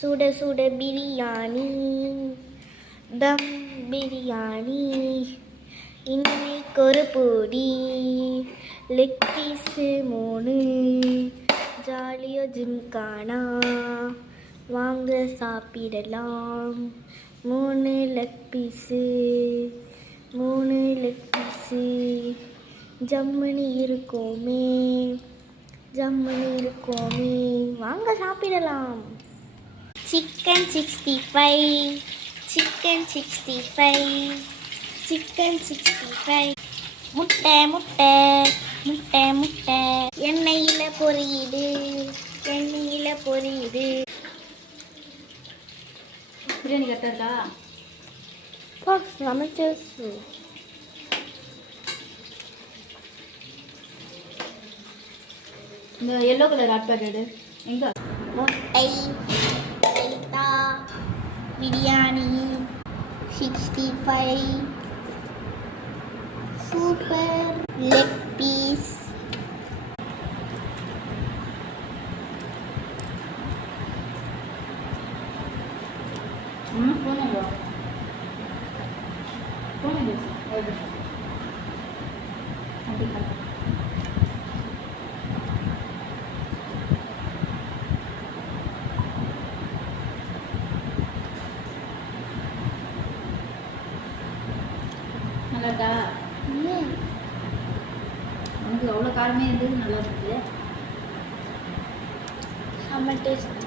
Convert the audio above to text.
சுட சுட பிரியாணி, தம் பிரியாணி, இன்னைக்கு ஒரு பொடி, லெக் பீஸு 3, ஜாலியோ ஜிம்கானா, வாங்க சாப்பிடலாம். 3 லெக் பீஸு, 3 லெக் பீஸு, ஜம்முன்னு இருக்கோமே, ஜம்முன்னு இருக்கோமே, வாங்க சாப்பிடலாம். சிக்கன் 65, சிக்கன் 65, சிக்கன் 65, முட்டை முட்டை முட்டை முட்டை, எண்ணெயில் பொரியுது, எண்ணெயில் பொரியுது. பிரியாணி கரெக்டாக இருக்கா? சமைச்சு இந்த எல்லோ கலர் ஹாட் பேக்கெட்டு எங்கே? முட்டை, raita, biryani 65, super leg piece. ஃபோனுங்க ஃபோனுங்க அப்படி நல்லாட்டா? உனக்கு அவ்வளோ காரமே இருந்தது, நல்லா இருக்குது. செம்ம டேஸ்ட்.